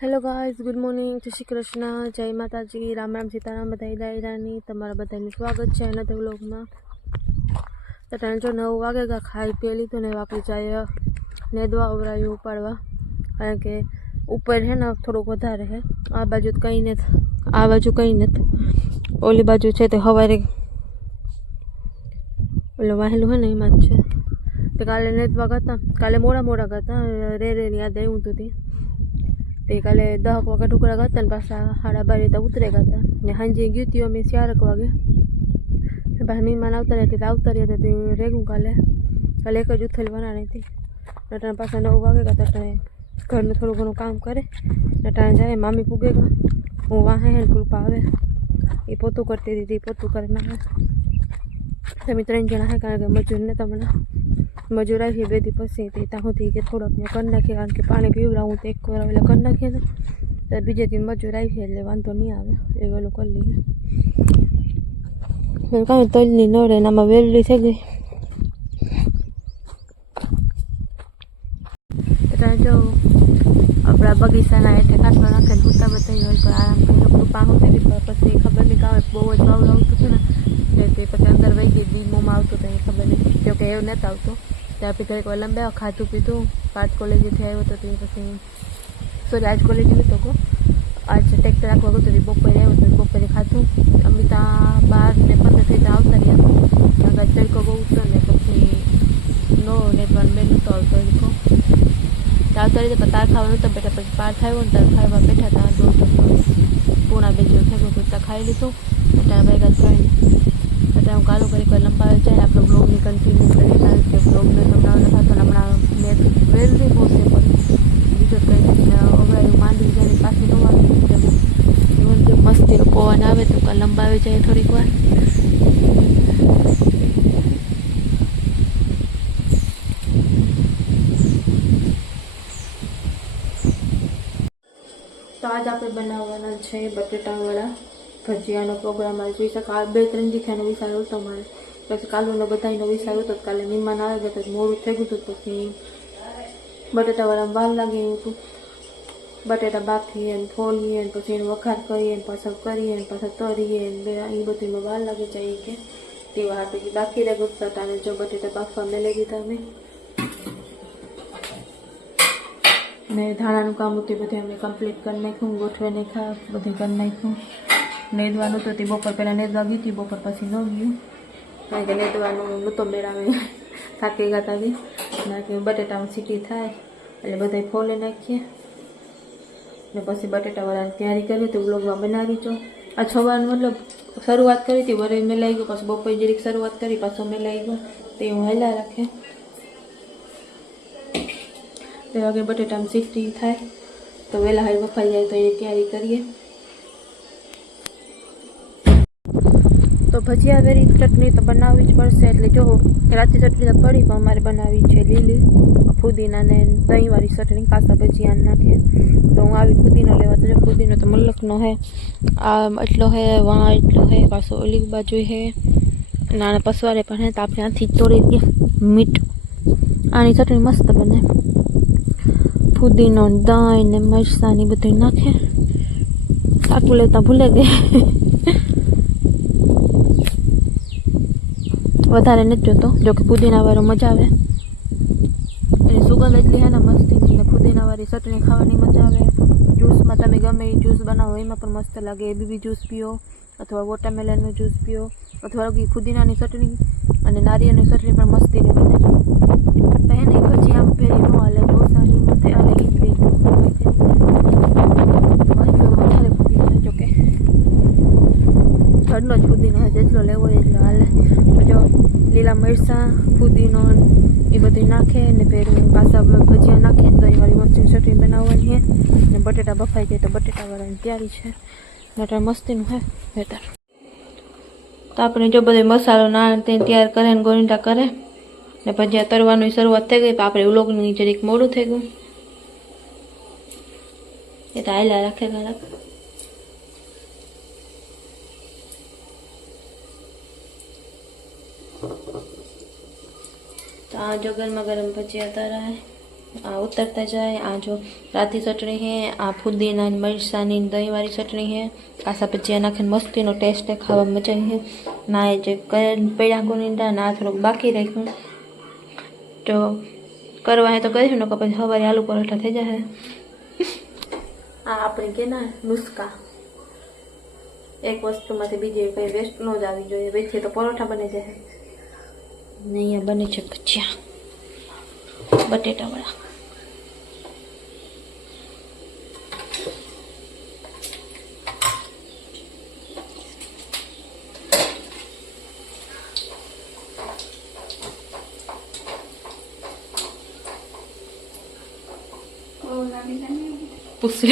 Hello guys, good morning, जय श्री कृष्ण, जय माताजी, राम राम सीताराम, बधाई दायरानी तमारा बधाईનું સ્વાગત છે એના વ્લોગમાં। તો ટાઈમ જો 9 વાગે ખાઈ પી લીધું ને આપણે જાય નેદવા ઉવરાયું ઉપાડવા, કારણ કે ઉપર છે ને થોડુંક વધારે છે। આ બાજુ કંઈ નથી, આ બાજુ કંઈ નથી, ઓલી બાજુ છે તે સવારે ઓલો વાહેલું છે ને એમાં જ છે। તો કાલે નેદવા ગયા, કાલે મોડા ગયા, રેની યાદ આવ્યું હતું તે કાલે 10 વાગે ઢુકડા ગયા ને પાછા 12:30 ઉતરે ગયા ને સાંજે ગયું હતી અમે 4 વાગે પાછા મહેમાન આવતા રહ્યા તે રેગું કાલે એક જ ઉથલ બનાવી હતી। નટાણે પાછા 9 વાગે ગયા નટાણે ઘરનું થોડું ઘણું કામ કરે, નટાણે જાય મામી પૂગે ગયા, હું વાહે હે કૃપા આવે એ પોતું કરતી હતી, પોતું કરી નાખે। તમે 3 જણા હે, કારણ કે મજૂર ને તમને મજૂર આવી 2 દી પછી ત્યાં સુધી કે થોડોક કરી નાખીએ, કારણ કે પાણી પીવડાવું તો 1 વાર એટલે કરી નાખીએ ને તો બીજે દી મજૂર આવી એટલે વાંધો નહીં આવે, એ વેલું કરી લઈએ। કાંઈ તલની નળે આમાં વેલડી થઈ ગઈ। એટલે જો આપણા બગીચાના હેઠે ખાટલો નાખે ભૂતા બધાઈ હોય તો આરામ કરીને કૃપા હોતી હતી, પછી ખબર નહીં કે આવે બહુ જ વાવ આવતું હતું ને તે પછી અંદર વહી ગઈ બીમોમાં આવતું તો એ ખબર નહીં, જોકે એવું નહોતું આવતું। ત્યાં પછી ઘરે લંબાવ્યા, ખાધું પીધું, પાર્ટ કોલેજેથી આવ્યો તો તે પછી સોરી આજ કોલેજ નહોતો કહો, આજ ટ્રેક્ટર રાખવા ગયું હતું, બપોરે આવ્યો તો બપોરે ખાધું। અમે ત્યાં 12:15 થઈ ત્યાં આવતા રહ્યા, આગળ તડકો બહુ ઉતરો ને પછી નો નેટવર્ક બેન નહોતો આવતો તડકો આવતા રીતે તાર ખાવાનું નહોતો બેઠા, પછી પાર થયો ને તાર ખાવા બેઠા ત્યાં 1:30 પૂણા 2 જેવું થયું હતું, ત્યાં ખાઈ લીધું। ત્યાં વાગ્યા 3 એટલે હું કાલો કરી કોઈ લંબાવે જાય આપણે બ્લોગની કન્ટિન્યુ કરીએ, કારણ કે બ્લોગને સંભળાવવાનો થતો ને હમણાં મેં વેલરી પહોંચે પણ બીજો કંઈ અવરાયું માંડી જાય પાછી ન આવી એવું જે મસ્તી પવન આવે તો કાં લંબાવે જાય થોડીક વાર। તો આજ આપણે બનાવવાના છે બટેટાવાળા ભજીયાનો પ્રોગ્રામ આજ વિશે 2-3 દીખાનો વિચાર હતો મારે, પછી કાલુનો બધાનો વિચાર હતો, કાલે મહેમાન આવે ગયા તો મોડું થઈ ગયું હતું, પછી બટેટાવાળામાં વાર લાગે એવું હતું, બટેટા બાફીએ ને ફોલીએ ને પછી એનો વઘાર કરીએ ને પાછા કરીએ ને પાછા તરીએ ને એ બધુંમાં વાર લાગે જાય કે તેવા હાટું બાકી રહે ગુસ્સા હતા અને જો બટેટા બાફવા મેળવી દીધા મેં ધાણાનું કામ હતું બધું અમે કમ્પ્લીટ કરી નાખ્યું, ગોઠવે નાખ્યા બધું કરી નાખ્યું। નેદવાનું હતું તે બપોર પહેલાં નેદવા ગઈ હતી, બપોર પછી ન ગયું કારણ કે નેદવાનું નહોતો મેળાવે, થાકી ગયા હતા નાખી બટેટામાં સીટી થાય એટલે બધા ફોલે નાખીએ ને પછી બટેટાવાળાની તૈયારી કરી તો વ્લોગમાં બનાવી છો। આ સવારનું મતલબ શરૂઆત કરી હતી વરે મેલાઈ ગયો, પછી બપોરે જરીક શરૂઆત કરી પાછો મેલાઈ ગયો તે હું હેલા રાખે તે વાગે બટેટામાં સીટી થાય તો વહેલા હાઈ વફાઈ જાય તો એની તૈયારી કરીએ। તો ભજીયા વેરી ચટણી તો બનાવવી જ પડશે, એટલે જો રાતે ચટણી તો પડી પણ અમારે બનાવી છે લીલી ફુદીના ને દહીંવાળી ચટણી, કાસા ભજીયા નાખે તો હું આવી ફુદીનો લેવા તો જો ફુદીનો તો મલકનો હે, આ એટલો હે, વાં એટલો હે, પાછો ઓલી બાજુ હે નાના પસવારે પણ હે, તો આપણે આથી તોડી દઈએ મીઠ, આની ચટણી મસ્ત બને, ફુદીનો દહીં ને મરચાં બધું નાખે, આટલું લેતા ભૂલે ગઈ વધારે નથી જોતો, જોકે પુદીનાવાળો મજા આવે, એની સુગંધ એટલી હે ને મસ્તીની, ને પુદીનાવાળી ચટણી ખાવાની મજા આવે। જ્યુસમાં તમે ગમે એ જ્યુસ બનાવો એમાં પણ મસ્ત લાગે, એબીબી જ્યુસ પીઓ અથવા વોટરમેલનનો જ્યુસ પીઓ અથવા પુદીનાની ચટણી અને નારિયેળની ચટણી પણ મસ્તીની બને। તો હે ને પછી આમ પેલી ન હાલે, ઢોસાની મથે હાલે, ઇડલી વધારે પુદીનો જોકે ઘરનો જ પુદીનો જેટલો લેવો એટલો હાલે। જો લીલા મરચાં પુદીનો એ બધું નાખે ને પેલું કાસા ભજીયા નાખે ને દહીંવાળી મસ્તીની ચટણી બનાવવાની છે ને બટેટા બફાઈ જાય તો બટેટાવાળાની તૈયારી છે, બટેટા મસ્તીનું હે બેટર। તો આપણે જો બધો મસાલો ના તૈયાર કરે ને ગોરિંટા કરે ને ભજીયા તરવાની શરૂઆત થઈ ગઈ, તો આપણે વ્લોગની જરીક મોડું થઈ ગયું એ તો હાલ્યા રાખે ઘરાક। तो आज जो गर्मा गर्म भजिया तरा है આ ઉતરતા જાય। આ જો રાતી ચટણી હે, આ ફુદીના મરચાની દહીં વાળી ચટણી હે, કાસા ભજીયા નાખીને મસ્તીનો ટેસ્ટ હે, ખાવા મજા હે। ના એ જે પેડા ગુંડા ના થોડુંક બાકી રાખ્યું તો કરવા હે તો કરીશું, ને પછી સવારે આલુ પરોઠા થઈ જશે। આ આપણે કે ના નુસ્ખા, એક વસ્તુમાંથી બીજી કંઈ વેસ્ટ ન જ આવી જોઈએ, વેચીએ તો પરોઠા બની જશે। ને અહીંયા બને છે ભજીયા બટેટાવાળા। પૂછે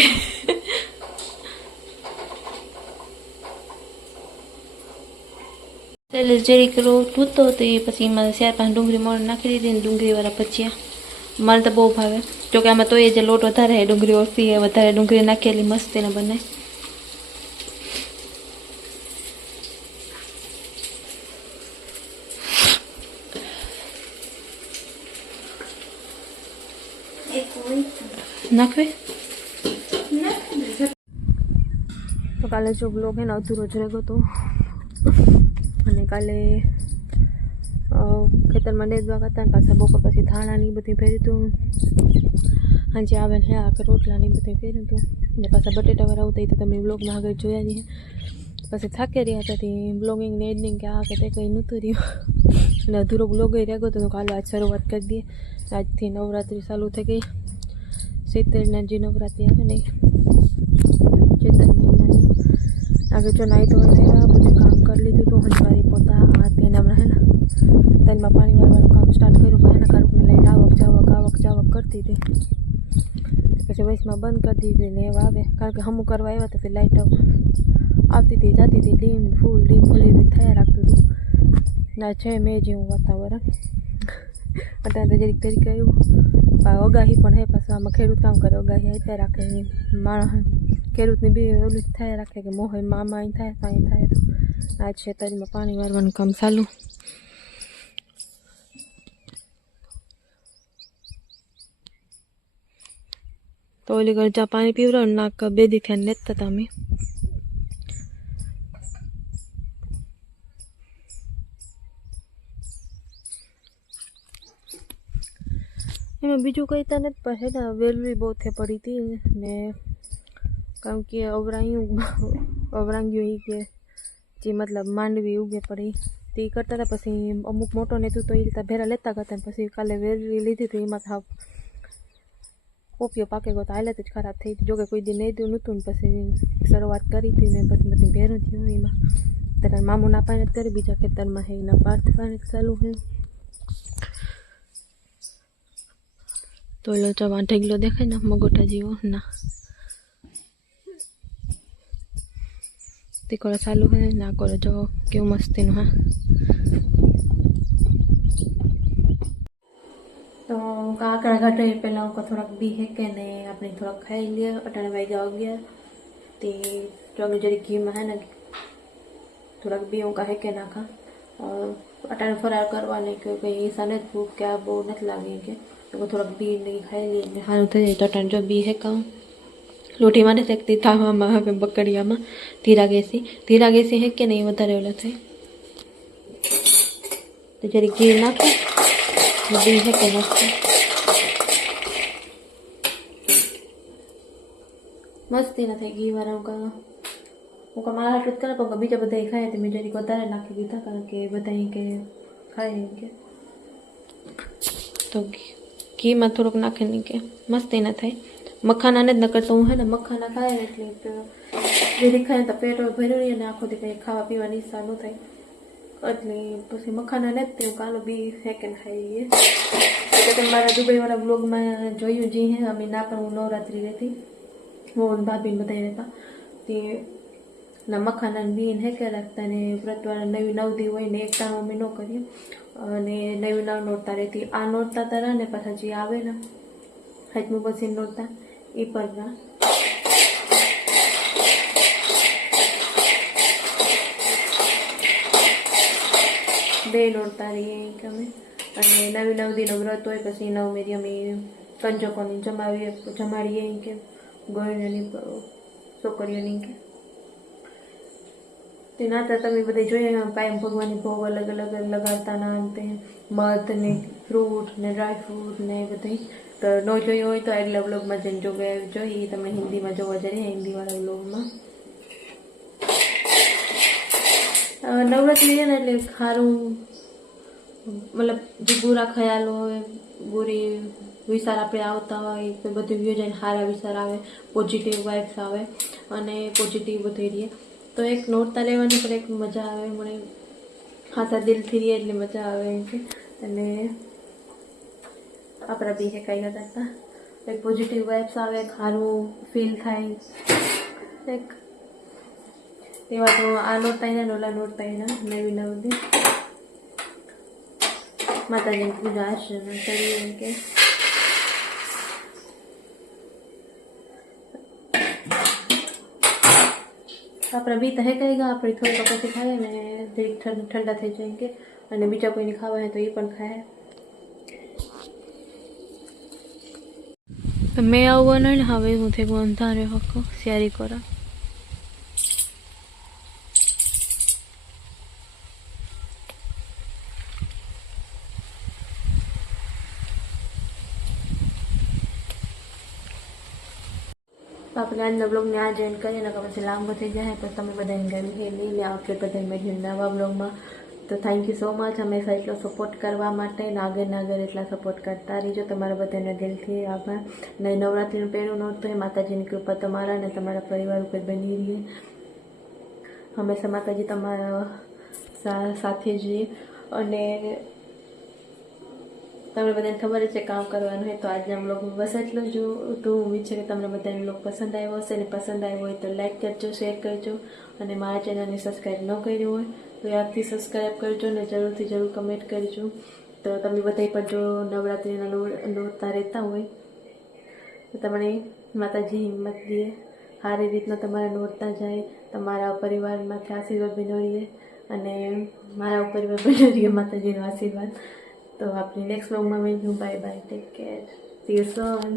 એટલે જેરી કિલો ધૂતો તો એ પછી એમાં 4-5 ડુંગળી મોણ નાખી દીધી ને ડુંગળીવાળા ભજીયા મને તો બહુ ભાવે। જોકે આમાં તો એ જે લોટ વધારે હે, ડુંગળી ઓછી હે, વધારે ડુંગળી નાખેલી મસ્ત એને બને। નાખવી તો કાલે જો બ્લોગ હે ને અધૂરો જ રહ્યો હતો, અને કાલે ખેતરમાં નેદવા હતા ને પાછા બપોર પછી ધાણાની બધું પહેર્યું હતું, હાજે આવે ને હે આ કે રોટલાની બધું પહેર્યું હતું, ને પાછા બટેટાવાળા આવતા તો તમે બ્લોગમાં આગળ જોયા જ હે। પછી થાકી રહ્યા હતા તે બ્લોગિંગ ને એડિટિંગ કે આ કે તે કંઈ નહોતું રહ્યું, અને અધૂરો બ્લોગ એ રહ્યો હતો। તો કાલે આજ શરૂઆત કરી દઈએ। આજથી નવરાત્રિ ચાલુ થઈ ગઈ, શીતળના જે નવરાત્રિ આવે ને ચેતર મહિનાની। આગળ જો નાહી ધોઈને બધું કામ કરી લીધું હતું, હંજવારી પોતા હાથ એને હમણાં હે ને તનમાં પાણી વાળવાનું કામ સ્ટાર્ટ કર્યું, પણ એના કારણે લાઈટ આવક જાવક કરતી હતી, પછી વચમાં બંધ કરી દીધી ને એવા આવે, કારણ કે હમું કરવા આવ્યા હતા તે લાઈટ આવતી હતી જતી હતી, ડીમ ફૂલ એવી થયા રાખતું હતું। ના છે મેં જેવું વાતાવરણ અત્યારે જરીક તરીકે આવ્યું, અગાહી પણ હે, પાછું આમાં ખેડૂત કામ કરે, અગાહી અત્યારે રાખે માણસ ખેડૂતની બી ઓલું થાય રાખે કે મોહ મામા અહીં થાય કાંઈ થાય, તો આ ખેતરમાં પાણી વાળવાનું કામ ચાલુ। તો ઓલી ઘર જ્યાં પાણી પીવડાવ નાક બે દી થયા નેતા હતા અમે। એમાં બીજું કંઈ તો નથી, પણ હે ને વેલવી બહુ થે પડી હતી ને, કારણ કે અવરાંગ્યું એ કે જે મતલબ માંડવી ઉગે પડી તે કરતા હતા, પછી અમુક મોટો ને તું તો એ રીતે ભેરા લેતા કરતા, પછી કાલે વેલવી લીધી હતી એમાં થાવ કોપીઓ પાકે ગયો તો હાલત જ ખરાબ થઈ હતી। જોકે કોઈ દી નહીં દઉં નહોતું ને પછી શરૂઆત કરી હતી ને પછી બધી ભેરું થયું એમાં, ત્યારે મામું ના પાણી કરી, બીજા ખેતરમાં હે એના પાર્થ પાણી ચાલુ છે। તો એલો ચવા ઢેગલો દેખાય ને મગોટા જેવો ના તે કોળા ચાલુ હે ના કોળો જો કેવું મસ્તીનું હા। તો કાકડા ઘટે પહેલાં થોડાક બી હેકે ને આપણે થોડાક ખાઈ લઈએ। અટાણે વાગ્યા 11 તે જો જરી ઘીમાં હે ને થોડાક બી હું હેકે નાખા, અટાણે ફરાર કરવાની કે કંઈ ઈસા નથી ભૂખ કે આ બહુ નથી લાગે કે તો થોડાક બી ને ખાઈ લઈએ ને સારું થઈ જાય। તો અટાણે જો બી હેકાઉં લોટીમાં નથી શેકતી, થાવામાં હવે બકડિયામાં ધીરા ગેસી હેકે ને એ વધારે ઓલા થાય। તો જરી ઘી નાખું બી હેકે નાખું મસ્તી ના થાય ઘી વાળા હું મારા હાથ કરે, પણ બીજા બધા ખાય તો મેં જરીક વધારે નાખી દીધા, કારણ કે બધા કે ખાય એમ કે તો ઘીમાં થોડુંક નાખીને કે મસ્તી ના થાય। મખાના ને જ ન કરતો હું હે ને મખાના ખાય એટલે જરીક ખાય તો પેટ ભર્યું રહીએ ને આખો દી કંઈ ખાવા પીવાની ઈચ્છા ન થાય, એટલે પછી મખાના ને જ તે કાલો બી ફેંકીને ખાઈ લઈએ। તમે મારા દુબઈવાળા બ્લોગમાં જોયું જે હે, અમે ના પણ હું નવરાત્રિ રહેતી, હું ભાભીને બધા રહેતા તે ના મખાના બીન હેકે રાખતા ને વ્રતવાળા નવી 9 દી હોય ને એકતા અમે ન કરીએ, અને નવી નોરતા રહેતી આ નોરતા તારા ને પાછા જે આવે ને હાથમું પછી નોરતા એ પરના બે નોરતા રહીએ કે અમે, અને નવી 9 દીનો વ્રત હોય પછી 9 મેરી અમે કંજકોની જમાડીએ એમ કે ગોળીઓની છોકરીઓની કે તેના તો તમે બધે જોઈએ કાયમ ભગવાનની ભોગ અલગ અલગ લગાડતા ના અંતે મધ ને ફ્રૂટ ને ડ્રાય ફ્રૂટ ને બધી તો ન જોયું હોય તો આગલા બ્લોગમાં જઈને જોઈએ તમે હિન્દીમાં જોવા જઈએ હિન્દીવાળા બ્લોગમાં નવરાત્રિ છે ને એટલે સારું મતલબ જે બુરા ખ્યાલ હોય બુરી વિચાર આપણે આવતા હોય તો બધું યોજાઈને સારા વિચાર આવે પોઝિટિવ વાઇબ્સ આવે અને પોઝિટિવ બધું રહીએ તો એક નોરતા લેવાની પણ એક મજા આવે મને ખાસા દિલથી રહીએ એટલે મજા આવે એમ છે અને આપણા બી છે કાંઈ કરતા એક પોઝિટિવ વાઇબ્સ આવે સારું ફીલ થાય એક એવા તો આ નોરતા ઓલા નોરતા નવી નવી માતાજીની પૂજા અર્ચના કરીએ એમ કે આપણા બી તો હે કઈ ગયા આપણે થોડીક પછી ખાઈએ ને ઠંડા થઈ જાય કે અને બીજા કોઈને ખાવા હોય તો એ પણ ખાય તો મેં આવવાનું ને હવે હું થઈ અંધારે હકો શિયારી કરા આપણે આજના બ્લોગને આ જોઈન કરીએ ને પછી લાંબો થઈ જાય પછી તમે બધાને ગમી લઈને આવશે બધા મળીએ નવા બ્લોગમાં તો થેન્ક યુ સો મચ હંમેશા એટલો સપોર્ટ કરવા માટે ને આગળ એટલા સપોર્ટ કરતા રહીજો તમારા બધાને દિલથી આભાર ને નવરાત્રિનું પહેલું નહોતું એ માતાજીની કૃપા તમારા અને તમારા પરિવાર ઉપર બની રહીએ હંમેશા માતાજી તમારા સાથે જ રહીએ અને તમને બધાને ખબર છે કામ કરવાનું હોય તો આજના બ્લોગમાં બસ એટલું જ તો ઉમ્મીદ છે કે તમને બધાને બ્લોગ પસંદ આવ્યો હશે અને પસંદ આવ્યો હોય તો લાઈક કરજો શેર કરજો અને મારા ચેનલને સબસ્ક્રાઈબ ન કર્યું હોય તો યાદથી સબસ્ક્રાઈબ કરજો અને જરૂર કમેન્ટ કરજો તો તમે બધા પણ જો નવરાત્રિના નોરતા રહેતા હોય તો તમને માતાજી હિંમત દે સારી રીતના તમારા નોરતા જાય તમારા પરિવારમાંથી આશીર્વાદ બની અને મારા ઉપર બની રહીએ માતાજીનો આશીર્વાદ તો આપણે નેક્સ્ટ બ્લોગમાં મળીશું bye bye take care C you soon